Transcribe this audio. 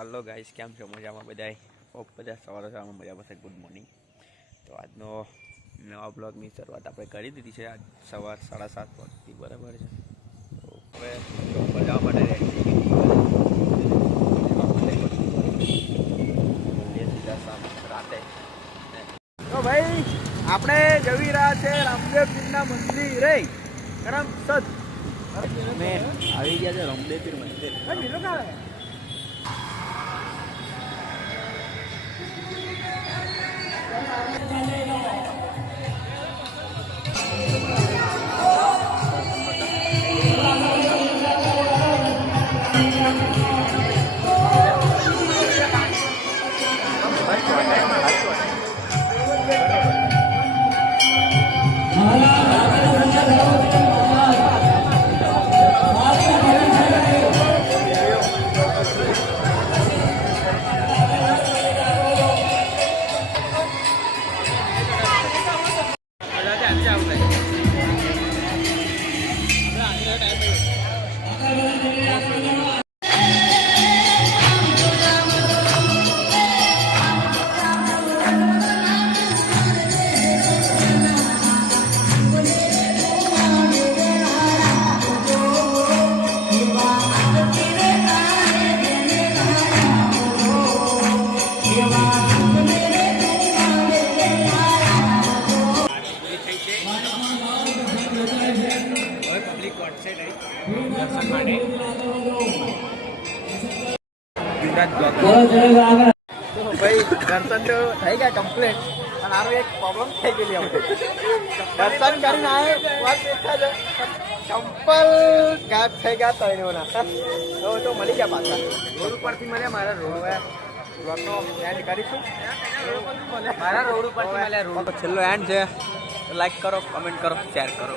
Hello guys, કેમ છો? મજામાં બધાય? હોપ બધા સવારમાં મજામાં છે. Good morning. તો આજનો નવા બ્લોગની શરૂઆત આપણે કરી દીધી છે. આજ સવાર 7:30 વાગતી બરાબર છે. તો હવે ઉપર જવા માટે રેડી થઈ ગઈ સીધા રાતે. તો ભાઈ આપણે જવી રહ્યા છે રામદેવપીરના મંદિરે કરમસદ. અમે આવી ગયા છે રામદેવપીર મંદિર. ભાઈ દર્શન તો થઈ ગયા કમ્પ્લીટ, અને આનો એક પ્રોબ્લેમ થઈ ગયેલી આપણે. દર્શન કરીને આવે વાત દેખા છે, ચંપલ ગાયબ થઈ ગયા તો તો મળી ગયા પાછા. રોડ ઉપરથી મળ્યા મારા રોડ. હવે બ્લોગનો એન્ડ કરીશું. મારા રોડ ઉપરથી મળ્યા. રોડ છેલ્લો એન્ડ છે. લાઈક કરો, કમેન્ટ કરો, શેર કરો.